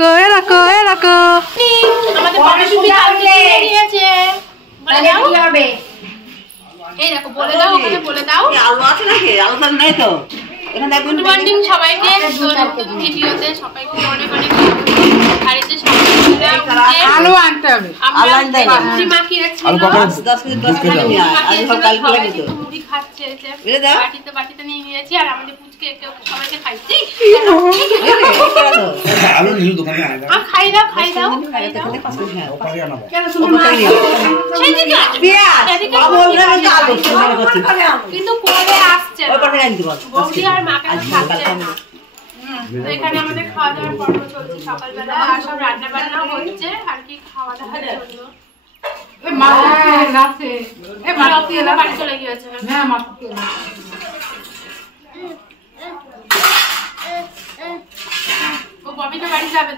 রাখো এ রাখো এ রাখো। আমাদের বড় টুপি কালকে নিয়েছে। বলে দাও হবে। এই দেখো বলে দাও, ওখানে বলে দাও। আলু আছে নাকি? আলু তো নেই তো। এখানে গুড মর্নিং সবাইকে, নতুন ভিডিওতে সবাইকে অনেক অনেক বাড়িতে আলু আনতে হবে। আলু আনতে হবে। মুড়ি মাখিয়েছি। আলু কত 10 কেজি 10 কেজি নিয়ে আজ সব কালকে লাগি তো। মুড়ি খাচ্ছে যে। বুঝে দাও। বাটিতে নিয়ে নিয়েছি আর আমাদের পুচকে সবাইকে খাইছি। আলু নিউ দোকানে আনা। আর খাই দাও খাই দাও। কেন শুনুন না? সেদিকে পেঁয়াজ বাবল রে আলু মনে করছি। কিন্তু পরে আসছে। ওই কথা জানি তো। বৌদি আর মাকে খাচ্ছে। তো এখানে আমাদের খাওয়া দাওয়ার পর্ব চলছে সকালবেলা, আর সব রান্না বান্না হচ্ছে আর কি খাওয়া দাওয়ার জন্য। বাড়ি চলে গিয়েছে। ও ববি তো বাড়ি যাবে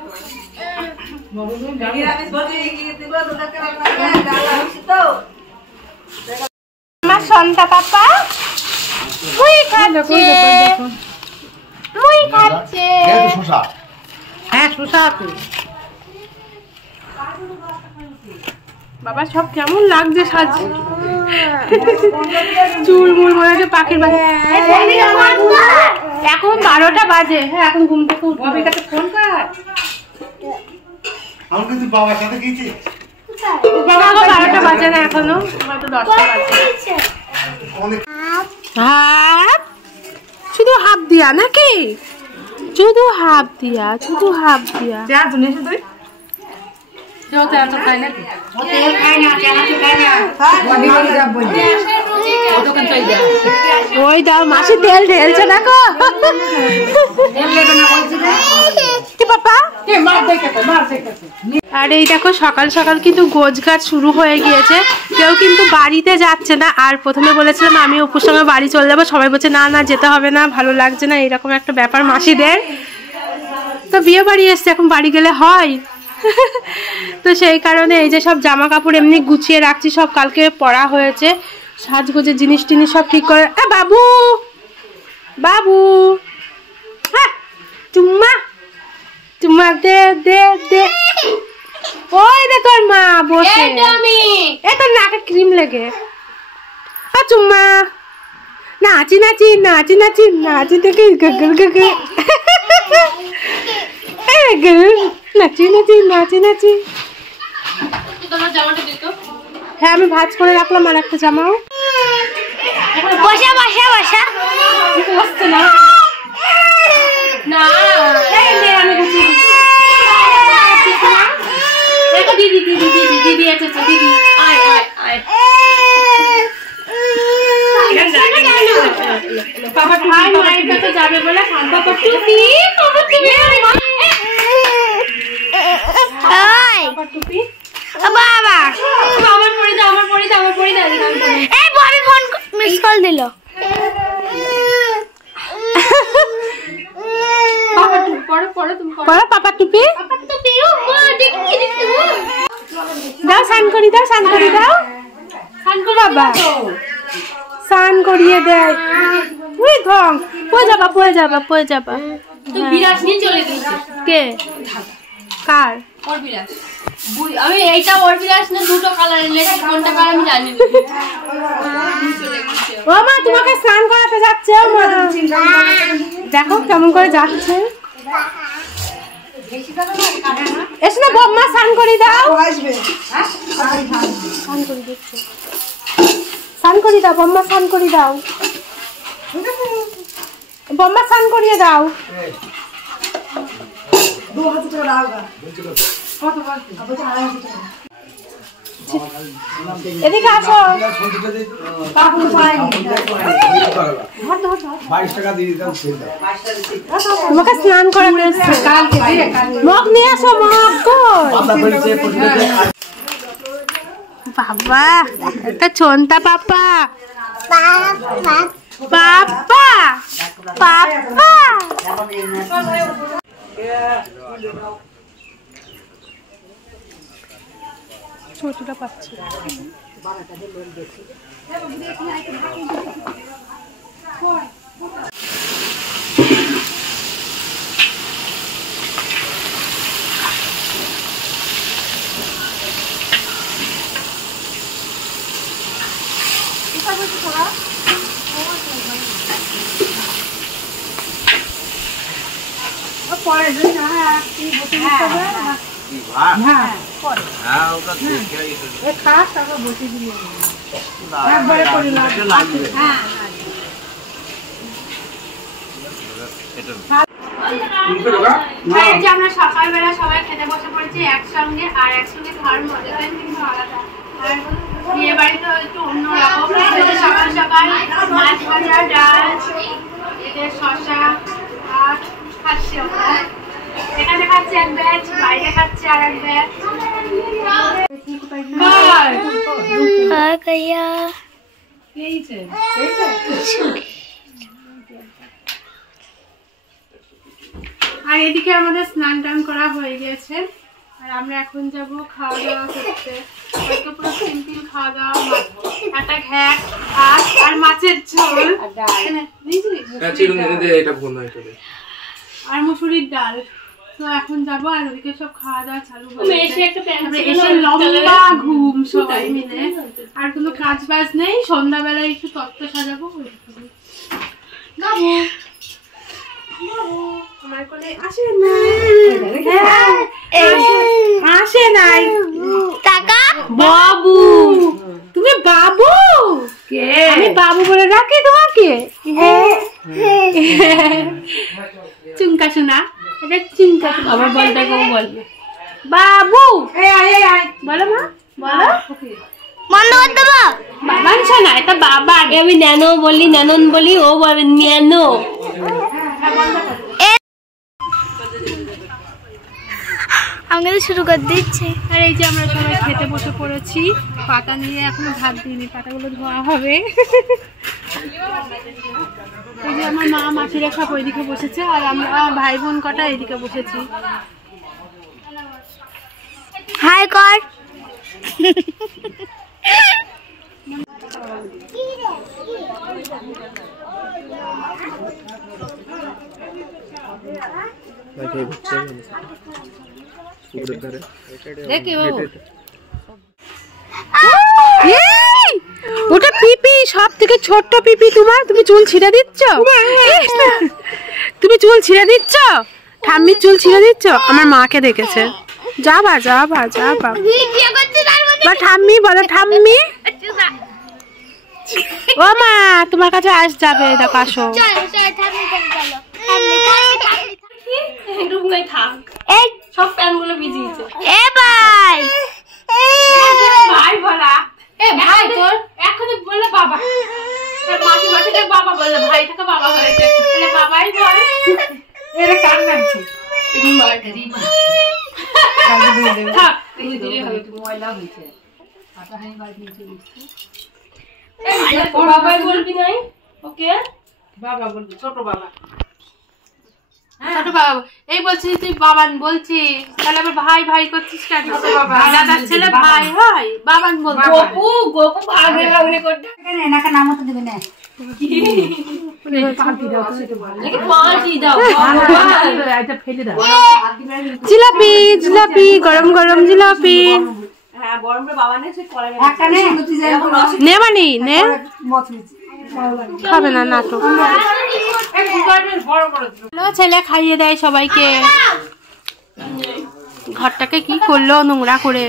তো। আমার সন্তা পাপা মুই খাচ্ছে, মুই খাচ্ছে। হ্যাঁ শসা আছে। বাবা সব কেমন লাগছে সাজ, চুল মুল মনে হচ্ছে পাখির বাড়ি। এখন 12টা বাজে। হ্যাঁ এখন ঘুম থেকে ববির কাছে ফোন কর। আমি কিন্তু বাবার সাথে গিয়েছি। বাবা 12টা বাজে না এখনো, হয়তো 10টা বাজে। হাফ শুধু হাফ দিয়া নাকি? শুধু হাফ দিয়া, শুধু হাফ দিয়া। যা দুনে এসে তুই কেউ তো এত খায় নাকি? তেল খাই না, চানা খাই না। বডি বডি যাব বলছি ও দোকান চাই যা। ওই দাও মাসি তেল ঢেলছে না গো। তেল লেবে না বলছি না কি পাপা? কে মার দেখেছে মার দেখেছে। আর এই দেখো সকাল সকাল কিন্তু গোছগাছ শুরু হয়ে গিয়েছে, কেউ কিন্তু বাড়িতে যাচ্ছে না। আর প্রথমে বলেছিলাম আমি অপুর সঙ্গে বাড়ি চলে যাবো, সবাই বলছে না না যেতে হবে না, ভালো লাগছে না, এরকম একটা ব্যাপার মাসিদের। তো বিয়ে বাড়ি এসছে, এখন বাড়ি গেলে হয়। তো সেই কারণে এই যে সব জামা কাপড় এমনি গুছিয়ে রাখছি, সব কালকে পরা হয়েছে, সাজগোজের জিনিস টিনিস সব ঠিক করে। বাবু বাবু হ্যাঁ চুম্মা চুম্মা দে দে দে। ওই দে তোর মা বসে, এ তোর নাকে ক্রিম লেগে। চুম্মা নাচি নাচি নাচি নাচি নাচি দেখে গগল গগল নাচি নাচি নাচি নাচি। হ্যাঁ আমি ভাঁজ করে রাখলাম আর একটা জামাও। বসা বসা বসা বসছে না না আমি গুছিয়ে দিদি দিদি দিদি দিদি আছে দিদি আয় আয় আয়। পাপা ভাই মায়ের কাছে যাবে বলে পাপা টুপি পাপা টুপি পাপা টুপি বাবা আমার পড়ে দাও আমার পড়ে দাও আমার পড়ে দাও। এই ববি ফোন মিস কল দিল। পাপা টুপি পড়ো পড়ো তুমি পড়ো পাপা টুপি পাপা টুপি ও মা দেখি দেখি দাও সান করি দাও সান করি দাও সান কো বাবা সান করিয়ে দেয়। ওই ধং পড়ে যাবা পড়ে যাবা পড়ে যাবা। তো বিরাজ নিয়ে চলে গেছে কে কার? ওর বিরাজ। আমি এইটা ওর বিরাজ না দুটো কালার এনেছি, কোনটা কালার আমি জানি না। ও মা তোমাকে স্নান করাতে যাচ্ছে, দেখো কেমন করে যাচ্ছে। এসে না বম্মা স্নান করে দাও, স্নান করে দিচ্ছে, স্নান করে দাও বম্মা স্নান করে দাও, বম্মা স্নান করিয়ে দাও। এদিকে আসো। তোমাকে স্নান করাতে এসছে, মগ নিয়ে আসো মগ। বাবা একটা ছোনতা পাপা পাপা পাপা। ছোটটা পাচ্ছে আমরা সকালবেলা সবাই খেতে বসে পড়েছি একসঙ্গে, আর একসঙ্গে খাওয়ার মজাটাই কিন্তু আলাদা। আর বিয়ে বাড়িতে একটু অন্যরকম, সকাল সকাল মাছ ভাজা, ডাল, এতে শসা আর খাচ্ছি আমরা। এখানে খাচ্ছি এক ব্যাচ, বাইরে খাচ্ছি আর এক ব্যাচ। আর এদিকে আমাদের স্নান টান করা হয়ে গেছে, আর আমরা এখন যাব খাওয়া দাওয়া করতে। পুরো সিম্পল খাওয়া দাওয়া, একটা ঘ্যাট ভাত আর মাছের ঝোল আর মুসুরির ডাল। তো এখন যাবো, আর ওদিকে সব খাওয়া দাওয়া চালু হয়ে এসে লম্বা ঘুম সবাই মিলে। আর কোনো কাজ বাজ নেই, সন্ধ্যাবেলায় একটু তত্ত্ব সাজাবো। আমার কোলে আসে নাই বাবু। তুমি বাবু? আমি বাবু বলে রাখি তোমাকে? চুমকা শোনা, এটা চুমকা। আবার বলতে কেউ বলবে বাবু। বলো মা, বলো। মানছো না, এটা বাবা। আমি ন্যানো বলি, ন্যানন বলি, ও বলে ন্যানো। আমাকে শুরু করে দিচ্ছে। আর এই যে আমরা সবাই খেতে বসে পড়েছি, পাতা নিয়ে এখনো ভাত দিইনি, পাতাগুলো ধোয়া হবে। এই যে আমার মা মাছিরা সব ওইদিকে বসেছে, আর আমরা ভাই বোন কটা এইদিকে বসেছি। হাই কর। ওটা পিপি, সব থেকে ছোট্ট পিপি তোমার। তুমি চুল ছিঁড়ে দিচ্ছ, তুমি চুল ছিঁড়ে দিচ্ছ, ঠাম্মির চুল ছিঁড়ে দিচ্ছ। আমার মাকে দেখেছে। যাবা যাবা যাবা, ঠাম্মি বলো, ঠাম্মি। ও মা, তোমার কাছে আস যাবে, দেখো আসো। সব প্যান গুলো ভিজিয়েছে। ভাই বলা, ভাই তোর এখনই বললে বাবা, মাসি মাসিকে বাবা বললে, ভাই থেকে বাবা হয়েছে, তাহলে বাবাই বল। এটা কার নাম ছিল? ময়লা হয়েছে, বাবাই বলবি নাই, ওকে বাবা বলবি, ছোট বাবা। ছোট বাবা এই বলছিস, তুই বাবান বলছিস, তাহলে আবার ভাই ভাই করছিস কেন? দাদার ছেলে ভাই হয়, বাবান বলছিস। গোপু গোপু ভাগে ভাগে করতে এনাকে নাম তো দিবি না। জিলাপি জিলাপি, গরম গরম জিলাপি। নেবানি নে, খাবে না নাটক। ছেলে খাইয়ে দেয় সবাইকে। ঘরটাকে কি করলো নোংরা করে।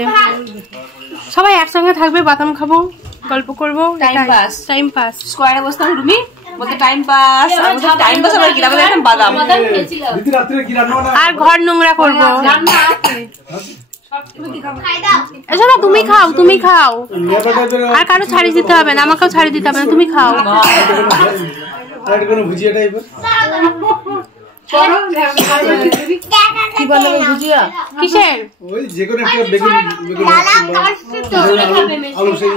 সবাই একসঙ্গে থাকবে, বাদাম খাবো, গল্প করবো, টাইম পাস। স্কোয়ারে বসতাম রুমি, বলতে টাইম পাস, টাইম পাস আবার কি রাখলে একটা বাদাম। আর ঘর নোংরা করবো। এসো না, তুমি খাও, তুমি খাও। আর কারো ছাড়ি দিতে হবে না, আমাকেও ছাড়ি দিতে হবে না, তুমি খাও। কি বানাবে ভুজিয়া? কিসের? ওই যে কোনো একটা বেগুন আলু সেই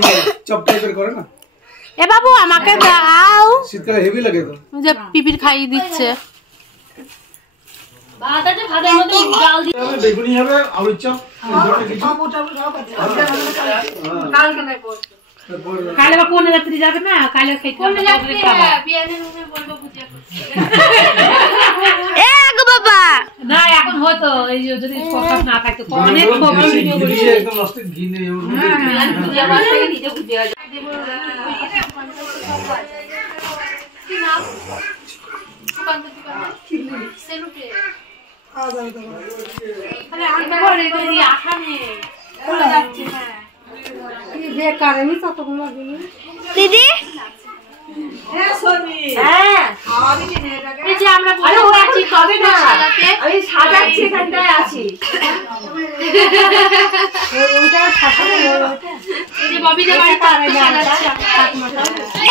চপ টাইপের করে না। এ বাবু আমাকে দাও। শীতকালে হেভি লাগে তো। যে পিপির খাইয়ে দিচ্ছে। বেগুনি হবে, আলুর চপ, কালে বা কোন রাত্রি যাবে না, কালে খেতে হবে। বাবা না এখন হয়তো এই যে যদি ফোকাস না থাকতো অনেক একদম নষ্ট ঘি নেই। দিদি আমি সাজাচ্ছি এখানটায় আছি।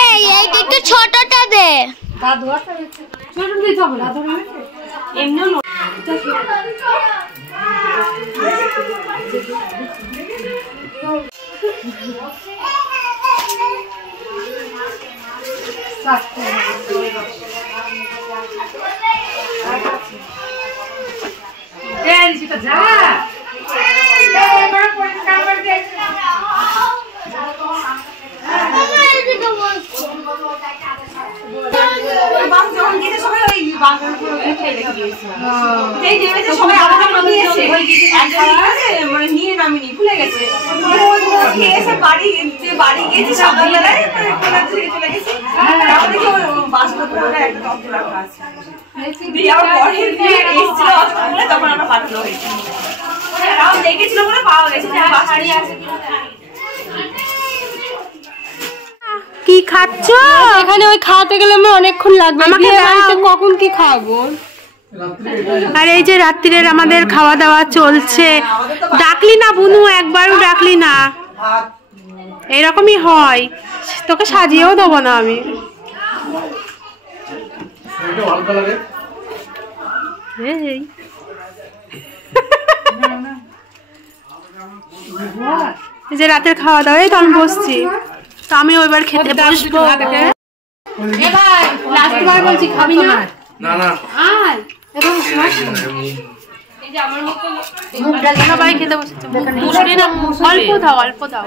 এই এইটা একটু ছোটটা দে। নিয়ে নামিনি ভুলে গেছে বাড়ি গিয়েছি সকালবেলায় চলে গেছি তখন আমরা পাঠানো হয়েছে দেখেছিল বলে পাওয়া গেছে। কি খাচ্ছ? এখানে ওই খাওয়াতে গেলে আমার অনেকক্ষণ লাগবে। আমাকে দাও। কখন কি খাওয়াবো? আর এই যে রাত্রিরের আমাদের খাওয়া দাওয়া চলছে। ডাকলি না বুনু, একবারও ডাকলি না। এরকমই হয়, তোকে সাজিয়েও দেবো না আমি। এই যে রাতের খাওয়া দাওয়া, এই তো আমি বসছি, তো আমি ওইবার খেতে বসবো। এবার লাস্টবার বলছি, খাবি না? না না আয় সবাই খেতে বসেছে। অল্প দাও, অল্প দাও।